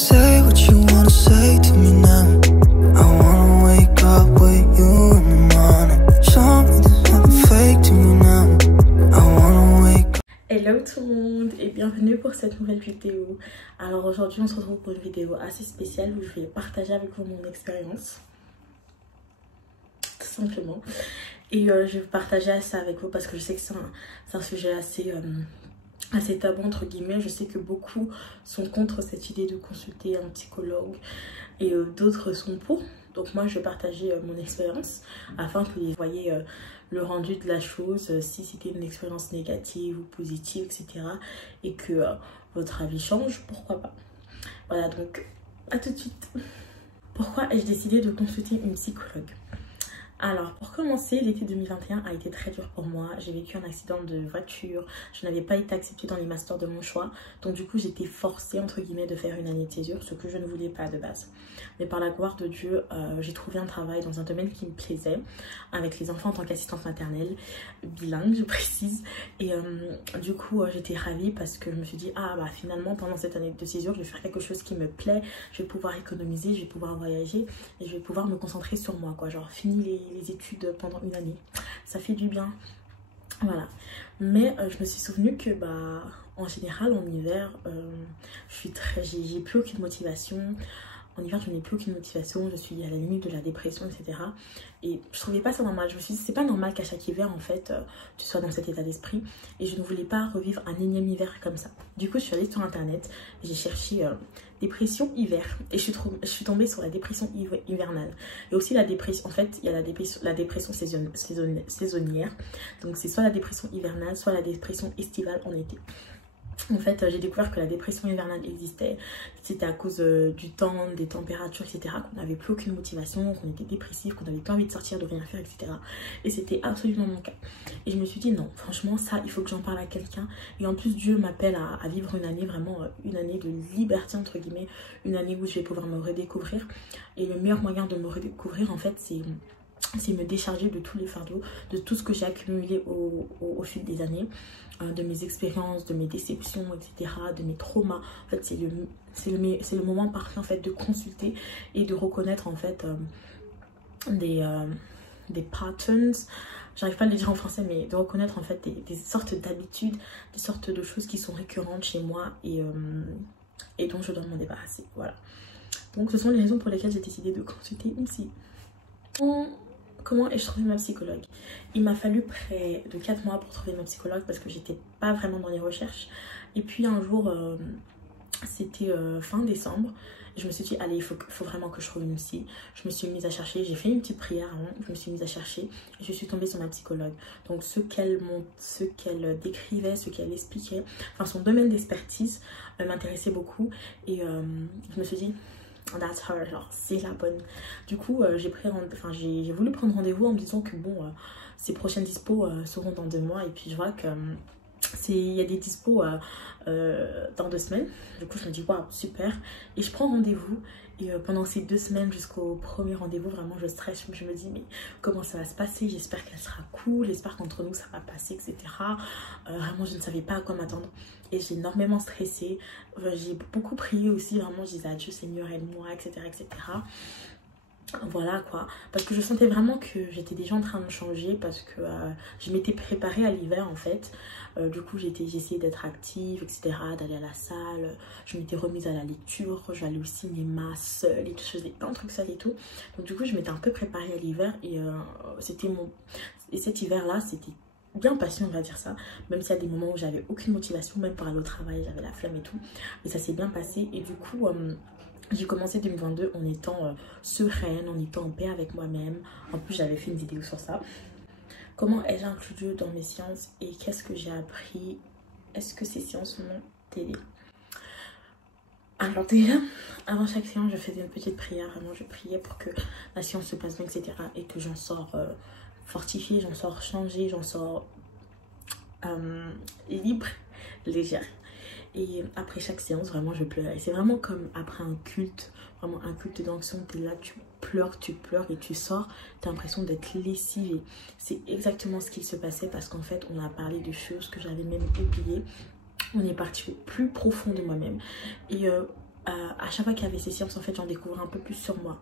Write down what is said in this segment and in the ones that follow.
Say what you wanna say to me now. I wanna wake up with you in the morning. Show me there's nothing fake to me now. I wanna wake up. Hello tout le monde et bienvenue pour cette nouvelle vidéo. Alors aujourd'hui on se retrouve pour une vidéo assez spéciale où je vais partager avec vous mon expérience. Tout simplement. Et je vais partager ça avec vous parce que je sais que c'est un sujet assez tabou entre guillemets. Je sais que beaucoup sont contre cette idée de consulter un psychologue et d'autres sont pour. Donc moi je vais partager mon expérience afin que vous voyez le rendu de la chose, si c'était une expérience négative ou positive, etc. Et que votre avis change, pourquoi pas. Voilà, donc à tout de suite. Pourquoi ai-je décidé de consulter une psychologue? Alors pour commencer, l'été 2021 a été très dur pour moi. J'ai vécu un accident de voiture, je n'avais pas été acceptée dans les masters de mon choix. Donc du coup j'étais forcée entre guillemets de faire une année de césure, ce que je ne voulais pas de base. Mais par la gloire de Dieu, j'ai trouvé un travail dans un domaine qui me plaisait, avec les enfants en tant qu'assistante maternelle, bilingue je précise. Et du coup j'étais ravie parce que je me suis dit, ah bah finalement pendant cette année de césure, je vais faire quelque chose qui me plaît, je vais pouvoir économiser, je vais pouvoir voyager et je vais pouvoir me concentrer sur moi quoi, genre fini les études pendant une année, ça fait du bien, voilà. Mais je me suis souvenu que bah en général en hiver j'ai plus aucune motivation. En hiver, je n'ai plus aucune motivation, je suis à la limite de la dépression, etc. Et je trouvais pas ça normal. Je me suis dit, c'est pas normal qu'à chaque hiver, en fait, tu sois dans cet état d'esprit. Et je ne voulais pas revivre un énième hiver comme ça. Du coup, je suis allée sur Internet, j'ai cherché dépression hiver. Et je suis tombée sur la dépression hivernale. Et aussi la dépression, en fait, il y a la dépression saisonnière. Donc, c'est soit la dépression hivernale, soit la dépression estivale en été. En fait, j'ai découvert que la dépression hivernale existait. C'était à cause du temps, des températures, etc. Qu'on n'avait plus aucune motivation, qu'on était dépressif, qu'on n'avait pas envie de sortir, de rien faire, etc. Et c'était absolument mon cas. Et je me suis dit non, franchement, ça, il faut que j'en parle à quelqu'un. Et en plus, Dieu m'appelle à vivre une année, vraiment une année de liberté, entre guillemets. Une année où je vais pouvoir me redécouvrir. Et le meilleur moyen de me redécouvrir, en fait, c'est me décharger de tous les fardeaux, de tout ce que j'ai accumulé au fil des années, de mes expériences, de mes déceptions, etc., de mes traumas. En fait, c'est le moment parfait en fait de consulter et de reconnaître en fait des patterns. J'arrive pas à le dire en français, mais de reconnaître en fait des sortes d'habitudes, des sortes de choses qui sont récurrentes chez moi et dont je dois m'en débarrasser. Voilà. Donc ce sont les raisons pour lesquelles j'ai décidé de consulter une psy. Comment ai-je trouvé ma psychologue? Il m'a fallu près de 4 mois pour trouver ma psychologue parce que j'étais pas vraiment dans les recherches. Et puis un jour, c'était fin décembre, je me suis dit allez, il faut vraiment que je trouve une psy. Je me suis mise à chercher, j'ai fait une petite prière avant, je me suis mise à chercher et je suis tombée sur ma psychologue. Donc ce qu'elle décrivait, ce qu'elle expliquait, enfin son domaine d'expertise m'intéressait beaucoup et je me suis dit that's her, genre c'est la bonne. Du coup j'ai voulu prendre rendez-vous en me disant que bon ces prochaines dispos seront dans 2 mois et puis je vois que il y a des dispos dans 2 semaines. Du coup je me dis waouh super et je prends rendez-vous et pendant ces 2 semaines jusqu'au premier rendez-vous vraiment je stresse, je me dis mais comment ça va se passer, j'espère qu'elle sera cool, j'espère qu'entre nous ça va passer, etc. Vraiment je ne savais pas à quoi m'attendre et j'ai énormément stressé, j'ai beaucoup prié aussi, vraiment je disais adieu Seigneur aide-moi, etc., etc. Voilà quoi, parce que je sentais vraiment que j'étais déjà en train de changer parce que je m'étais préparée à l'hiver en fait. Du coup j'ai essayé d'être active, etc., d'aller à la salle, je m'étais remise à la lecture, j'allais au cinéma seule et tout, je faisais plein de trucs seuls et tout. Donc du coup je m'étais un peu préparée à l'hiver et cet hiver là c'était bien passé, on va dire ça, même s'il y a des moments où j'avais aucune motivation, même pour aller au travail, j'avais la flemme et tout, mais ça s'est bien passé et du coup j'ai commencé 2022 en étant sereine, en étant en paix avec moi-même. En plus, j'avais fait une vidéo sur ça. Comment ai-je inclus Dieu dans mes séances et qu'est-ce que j'ai appris? Est-ce que ces séances m'ont aidé? Alors déjà, avant chaque séance, je faisais une petite prière. Vraiment, je priais pour que la séance se passe bien, etc. Et que j'en sors fortifiée, j'en sors changée, j'en sors libre, légère. Et après chaque séance, vraiment, je pleurais. C'est vraiment comme après un culte, vraiment un culte d'onction. Tu es là, tu pleures et tu sors. Tu as l'impression d'être lessivée. C'est exactement ce qui se passait parce qu'en fait, on a parlé de choses que j'avais même oubliées. On est parti au plus profond de moi-même. Et à chaque fois qu'il y avait ces séances, en fait, j'en découvrais un peu plus sur moi.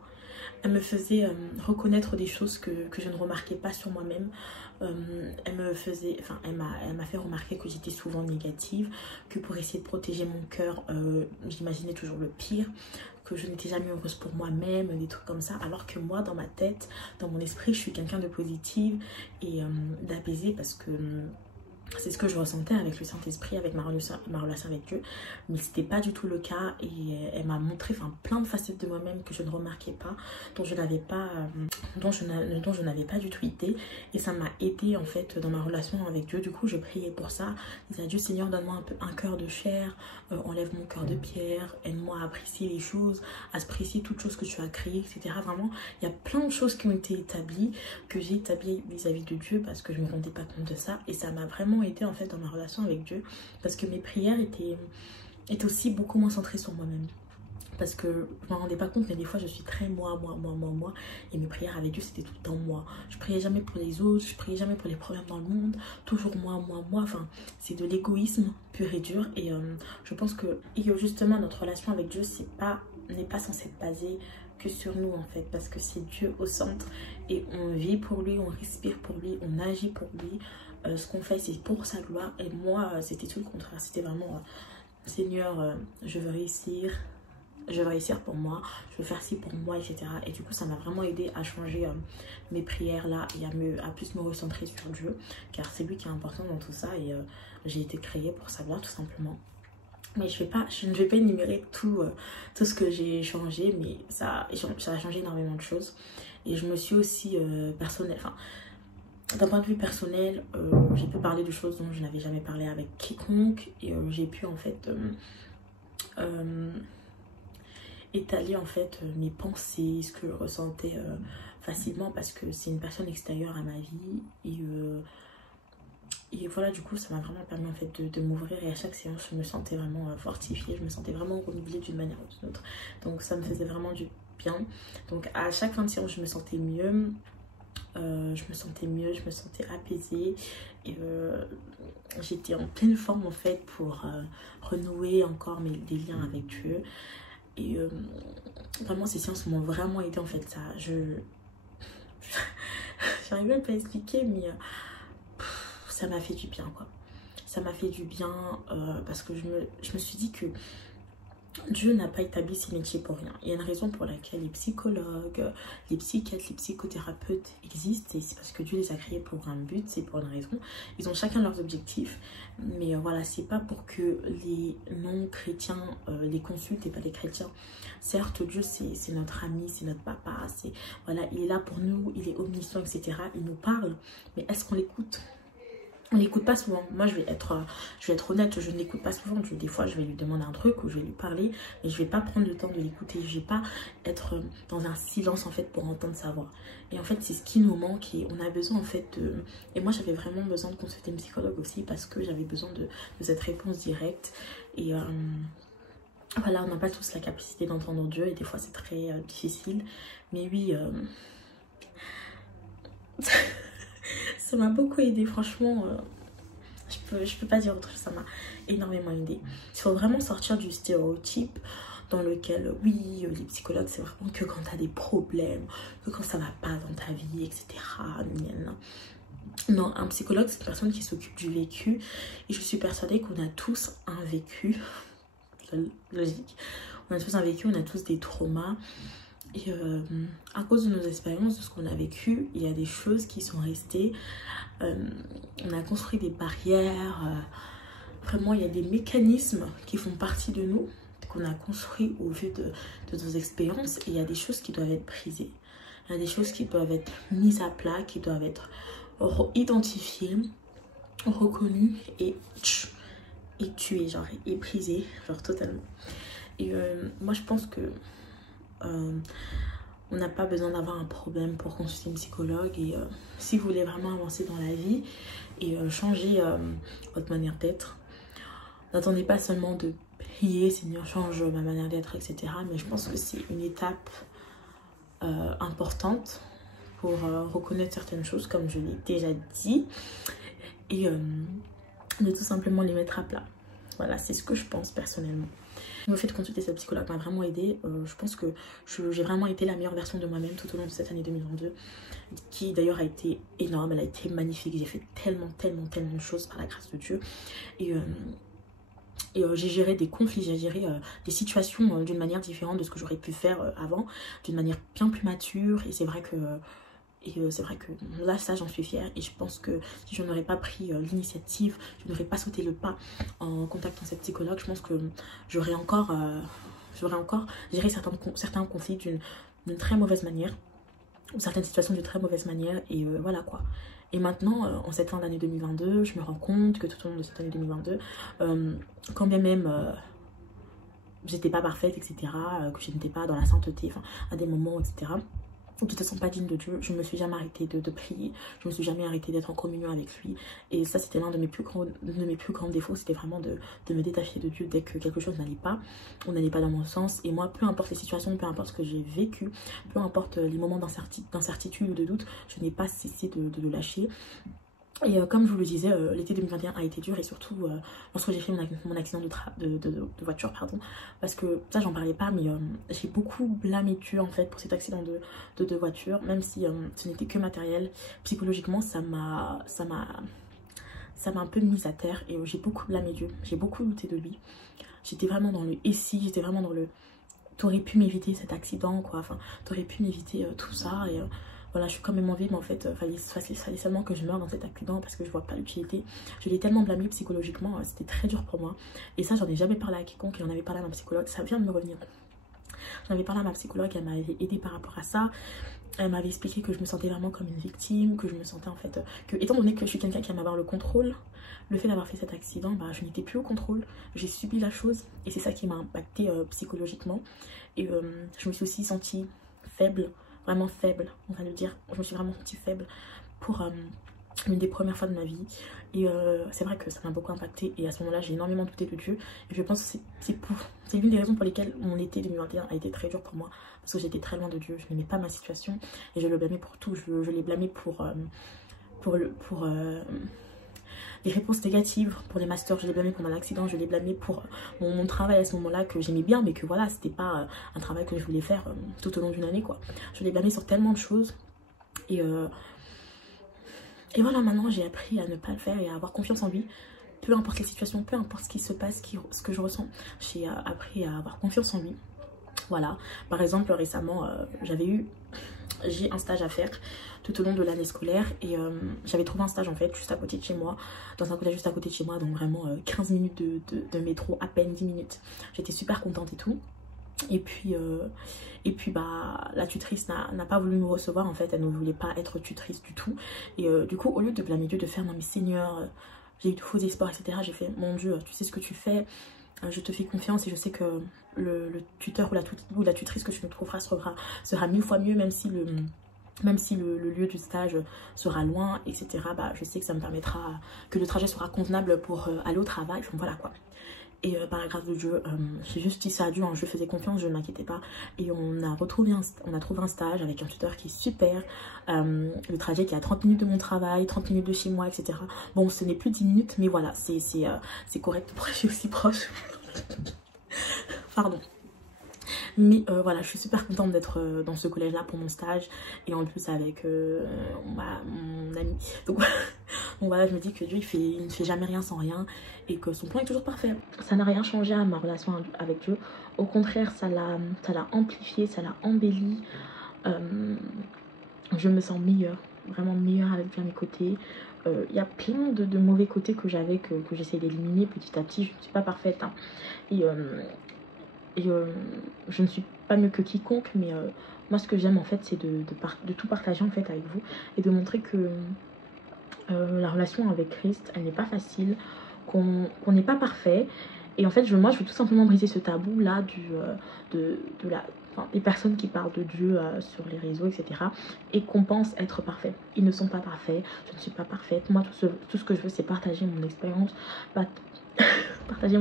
Elle me faisait reconnaître des choses que je ne remarquais pas sur moi-même. Elle m'a fait remarquer que j'étais souvent négative, que pour essayer de protéger mon cœur, j'imaginais toujours le pire, que je n'étais jamais heureuse pour moi-même, des trucs comme ça. Alors que moi, dans ma tête, dans mon esprit, je suis quelqu'un de positive et d'apaisé, parce que c'est ce que je ressentais avec le Saint-Esprit, avec ma relation avec Dieu. Mais c'était pas du tout le cas. Et elle m'a montré plein de facettes de moi-même que je ne remarquais pas, dont je n'avais pas du tout idée. Et ça m'a aidé en fait dans ma relation avec Dieu. Du coup, je priais pour ça. Je disais à Dieu, Seigneur, donne-moi un cœur de chair, enlève mon cœur de pierre, aide-moi à apprécier les choses, à apprécier toutes choses que tu as créées, etc. Vraiment, il y a plein de choses qui ont été établies, que j'ai établies vis-à-vis de Dieu, parce que je ne me rendais pas compte de ça. Et ça m'a vraiment aidé en fait dans ma relation avec Dieu, parce que mes prières étaient aussi beaucoup moins centrées sur moi-même, parce que je m'en rendais pas compte, mais des fois je suis très moi, et mes prières avec Dieu c'était tout le temps moi. Je priais jamais pour les autres, je priais jamais pour les problèmes dans le monde, toujours moi. Enfin, c'est de l'égoïsme pur et dur. Et je pense que justement notre relation avec Dieu n'est pas censée être basée que sur nous en fait, parce que c'est Dieu au centre et on vit pour lui, on respire pour lui, on agit pour lui. Ce qu'on fait c'est pour sa gloire. Et moi c'était tout le contraire, c'était vraiment Seigneur, je veux réussir pour moi, je veux faire ci pour moi, etc. Et du coup ça m'a vraiment aidé à changer mes prières là, et à plus me recentrer sur Dieu, car c'est lui qui est important dans tout ça. Et j'ai été créée pour sa gloire tout simplement. Mais je ne vais pas énumérer tout ce que j'ai changé, mais ça a changé énormément de choses. Et je me suis aussi d'un point de vue personnel, j'ai pu parler de choses dont je n'avais jamais parlé avec quiconque. Et j'ai pu en fait étaler en fait mes pensées, ce que je ressentais facilement, parce que c'est une personne extérieure à ma vie. Et voilà, du coup ça m'a vraiment permis en fait de m'ouvrir, et à chaque séance je me sentais vraiment fortifiée, je me sentais vraiment renouvelée d'une manière ou d'une autre. Donc ça me faisait vraiment du bien. Donc à chaque fin de séance je me sentais mieux, je me sentais apaisée, et j'étais en pleine forme en fait pour renouer encore des liens avec Dieu. Et vraiment ces séances m'ont vraiment aidé en fait. Ça, j'arrive même pas à expliquer, mais ça m'a fait du bien quoi. Ça m'a fait du bien parce que je me suis dit que Dieu n'a pas établi ces métiers pour rien. Il y a une raison pour laquelle les psychologues, les psychiatres, les psychothérapeutes existent, et c'est parce que Dieu les a créés pour un but, c'est pour une raison. Ils ont chacun leurs objectifs, mais voilà, c'est pas pour que les non-chrétiens les consultent et pas les chrétiens. Certes, Dieu c'est notre ami, c'est notre papa, voilà, il est là pour nous, il est omniscient, etc. Il nous parle, mais est-ce qu'on l'écoute? On l'écoute pas souvent. Moi je vais être honnête, je ne l'écoute pas souvent. Des fois je vais lui demander un truc ou je vais lui parler, mais je vais pas prendre le temps de l'écouter. Je vais pas être dans un silence en fait pour entendre sa voix. Et en fait c'est ce qui nous manque, et on a besoin en fait de... Et moi j'avais vraiment besoin de consulter une psychologue aussi, parce que j'avais besoin de cette réponse directe. Et voilà, on n'a pas tous la capacité d'entendre Dieu, et des fois c'est très difficile. Mais oui... ça m'a beaucoup aidé, franchement. Je peux pas dire autre chose, ça m'a énormément aidé. Il faut vraiment sortir du stéréotype dans lequel, oui, les psychologues, c'est vraiment que quand tu as des problèmes, que quand ça va pas dans ta vie, etc. Non, un psychologue, c'est une personne qui s'occupe du vécu. Et je suis persuadée qu'on a tous un vécu. Logique. On a tous un vécu, on a tous des traumas. Et à cause de nos expériences, de ce qu'on a vécu, il y a des choses qui sont restées. On a construit des barrières. Vraiment, il y a des mécanismes qui font partie de nous, qu'on a construit au vu de nos expériences. Et il y a des choses qui doivent être brisées. Il y a des choses qui doivent être mises à plat, qui doivent être identifiées, reconnues et tuées, genre, et brisées, genre totalement. Et moi, je pense que on n'a pas besoin d'avoir un problème pour consulter une psychologue. Et si vous voulez vraiment avancer dans la vie et changer votre manière d'être, n'attendez pas seulement de prier Seigneur change ma manière d'être, etc. Mais je pense que c'est une étape importante pour reconnaître certaines choses, comme je l'ai déjà dit, et de tout simplement les mettre à plat. Voilà, c'est ce que je pense personnellement. Le fait de consulter cette psychologue m'a vraiment aidée. Je pense que j'ai vraiment été la meilleure version de moi-même tout au long de cette année 2022, qui d'ailleurs a été énorme, elle a été magnifique. J'ai fait tellement de choses par la grâce de Dieu. Et j'ai géré des conflits, j'ai géré des situations d'une manière différente de ce que j'aurais pu faire avant, d'une manière bien plus mature. Et c'est vrai que là, ça, j'en suis fière. Et je pense que si je n'aurais pas pris l'initiative, je n'aurais pas sauté le pas en contactant cette psychologue, je pense que j'aurais encore géré certains conflits d'une très mauvaise manière, ou certaines situations d'une très mauvaise manière. Et voilà quoi. Et maintenant, en cette fin d'année 2022, je me rends compte que tout au long de cette année 2022, quand bien même j'étais pas parfaite, etc., que je n'étais pas dans la sainteté, enfin, à des moments, etc., où tu te sens pas digne de Dieu, je me suis jamais arrêtée de prier, je me suis jamais arrêtée d'être en communion avec lui. Et ça, c'était l'un de mes plus grands défauts, c'était vraiment de me détacher de Dieu dès que quelque chose n'allait pas, ou n'allait pas dans mon sens. Et moi, peu importe les situations, peu importe ce que j'ai vécu, peu importe les moments d'incertitude ou de doute, je n'ai pas cessé de le lâcher. Et comme je vous le disais, l'été 2021 a été dur, et surtout lorsque j'ai fait mon accident de voiture, pardon, parce que ça j'en parlais pas, mais j'ai beaucoup blâmé Dieu en fait pour cet accident de voiture, même si ce n'était que matériel. Psychologiquement ça m'a un peu mise à terre, et j'ai beaucoup blâmé Dieu, j'ai beaucoup douté de lui. J'étais vraiment dans le « et si », j'étais vraiment dans le « t'aurais pu m'éviter cet accident quoi », enfin t'aurais pu m'éviter tout ça. Et voilà, je suis quand même en vie, mais en fait, fallait seulement que je meure dans cet accident parce que je vois pas l'utilité. Je l'ai tellement blâmé psychologiquement, c'était très dur pour moi. Et ça, j'en ai jamais parlé à quiconque, et j'en avais parlé à ma psychologue, ça vient de me revenir. J'en avais parlé à ma psychologue, elle m'avait aidée par rapport à ça. Elle m'avait expliqué que je me sentais vraiment comme une victime, que je me sentais en fait... que étant donné que je suis quelqu'un qui aime avoir le contrôle, le fait d'avoir fait cet accident, bah, je n'étais plus au contrôle. J'ai subi la chose, et c'est ça qui m'a impacté psychologiquement. Et je me suis aussi sentie faible, vraiment faible, on va le dire. Je me suis vraiment sentie faible pour une des premières fois de ma vie. Et c'est vrai que ça m'a beaucoup impacté. Et à ce moment-là, j'ai énormément douté de Dieu. Et je pense que c'est l'une des raisons pour lesquelles mon été 2021 a été très dur pour moi. Parce que j'étais très loin de Dieu. Je n'aimais pas ma situation. Et je le blâmais pour tout. Je l'ai blâmé pour les réponses négatives, pour les masters, je l'ai blâmé pour mon accident, je l'ai blâmé pour mon travail à ce moment-là que j'aimais bien, mais que voilà, c'était pas un travail que je voulais faire tout au long d'une année quoi. Je l'ai blâmé sur tellement de choses. Et voilà, maintenant j'ai appris à ne pas le faire et à avoir confiance en lui. Peu importe les situations, peu importe ce qui se passe, ce que je ressens, j'ai appris à avoir confiance en lui. Voilà, par exemple récemment j'ai un stage à faire tout au long de l'année scolaire, et j'avais trouvé un stage en fait juste à côté de chez moi, dans un collège juste à côté de chez moi, donc vraiment 15 minutes de métro, à peine 10 minutes. J'étais super contente et tout. Et puis bah la tutrice n'a pas voulu nous recevoir en fait, elle ne voulait pas être tutrice du tout. Et du coup, au lieu de blâmer Dieu, de faire non mais Seigneur, j'ai eu de faux espoirs, etc., j'ai fait mon Dieu, tu sais ce que tu fais, je te fais confiance, et je sais que le tuteur ou la tutrice que tu nous trouveras sera 1000 fois mieux, même si le lieu du stage sera loin, etc. Bah, je sais que ça me permettra, que le trajet sera convenable pour aller au travail, enfin voilà quoi. Et par la grâce de Dieu, j'ai juste dit ça à Dieu, hein, je faisais confiance, je ne m'inquiétais pas. Et on a trouvé un stage avec un tuteur qui est super. Le trajet qui est à 30 minutes de mon travail, 30 minutes de chez moi, etc. Bon, ce n'est plus 10 minutes, mais voilà, c'est correct pour être aussi proche. Pardon. Mais voilà, je suis super contente d'être dans ce collège là pour mon stage, et en plus avec mon ami. Donc voilà, je me dis que Dieu il ne fait jamais rien sans rien, et que son plan est toujours parfait. Ça n'a rien changé à ma relation avec Dieu, au contraire ça l'a amplifié, ça l'a embelli. Je me sens meilleure, vraiment meilleure avec Dieu à mes côtés. Il y a plein de mauvais côtés que j'avais, que j'essaie d'éliminer petit à petit. Je ne suis pas parfaite hein. Et je ne suis pas mieux que quiconque, mais moi ce que j'aime en fait c'est de tout partager en fait avec vous, et de montrer que la relation avec Christ elle n'est pas facile, qu'on n'est pas parfait. Et en fait moi je veux tout simplement briser ce tabou là des personnes qui parlent de Dieu sur les réseaux, etc. et qu'on pense être parfait. Ils ne sont pas parfaits, je ne suis pas parfaite. Moi tout ce que je veux c'est partager mon expérience, partager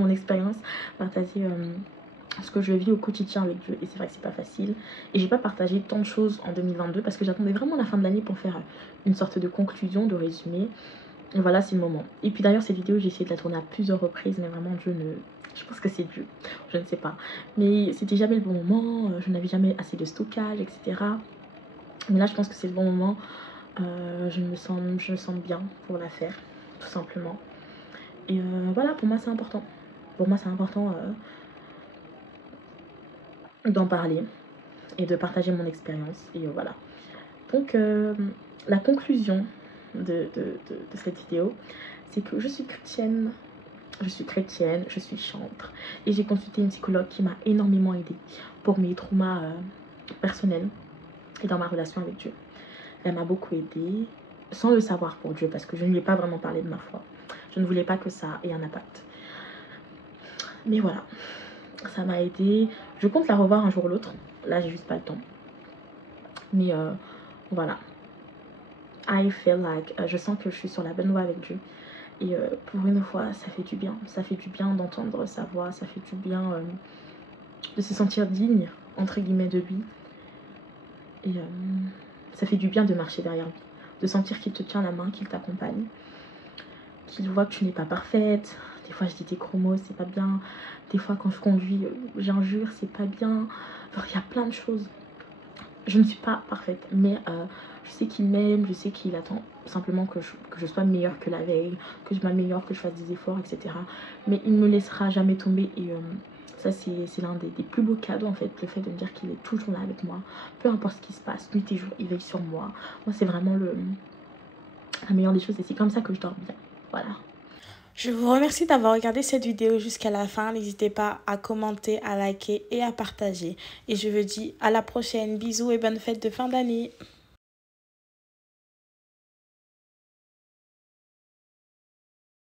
ce que je vis au quotidien avec Dieu. Et c'est vrai que c'est pas facile, et j'ai pas partagé tant de choses en 2022 parce que j'attendais vraiment la fin de l'année pour faire une sorte de conclusion, de résumé. Et voilà, c'est le moment. Et puis d'ailleurs cette vidéo j'ai essayé de la tourner à plusieurs reprises, mais vraiment Dieu Je pense que c'est Dieu, je ne sais pas. Mais c'était jamais le bon moment, je n'avais jamais assez de stockage, etc. Mais là, je pense que c'est le bon moment. Je me sens bien pour la faire, tout simplement. Et voilà, pour moi, c'est important. Pour moi, c'est important d'en parler et de partager mon expérience. Et voilà. Donc, la conclusion de cette vidéo, c'est que je suis chrétienne. Je suis chantre et j'ai consulté une psychologue qui m'a énormément aidée pour mes traumas personnels et dans ma relation avec Dieu. Elle m'a beaucoup aidée, sans le savoir pour Dieu, parce que je ne lui ai pas vraiment parlé de ma foi. Je ne voulais pas que ça ait un impact. Mais voilà, ça m'a aidée. Je compte la revoir un jour ou l'autre. Là, j'ai juste pas le temps. Mais voilà. I feel like, je sens que je suis sur la bonne voie avec Dieu. Et pour une fois, ça fait du bien. Ça fait du bien d'entendre sa voix. Ça fait du bien de se sentir digne, entre guillemets, de lui. Et ça fait du bien de marcher derrière lui. De sentir qu'il te tient la main, qu'il t'accompagne. Qu'il voit que tu n'es pas parfaite. Des fois, je dis des gros mots, c'est pas bien. Des fois, quand je conduis, j'injure, c'est pas bien. Enfin, il y a plein de choses. Je ne suis pas parfaite, mais je sais qu'il m'aime, je sais qu'il attend simplement que je sois meilleure que la veille, que je m'améliore, que je fasse des efforts, etc. Mais il ne me laissera jamais tomber et ça c'est l'un des plus beaux cadeaux en fait, le fait de me dire qu'il est toujours là avec moi, peu importe ce qui se passe, nuit et jour, il veille sur moi. Moi c'est vraiment la meilleure des choses et c'est comme ça que je dors bien, voilà. Je vous remercie d'avoir regardé cette vidéo jusqu'à la fin. N'hésitez pas à commenter, à liker et à partager. Et je vous dis à la prochaine. Bisous et bonne fête de fin d'année.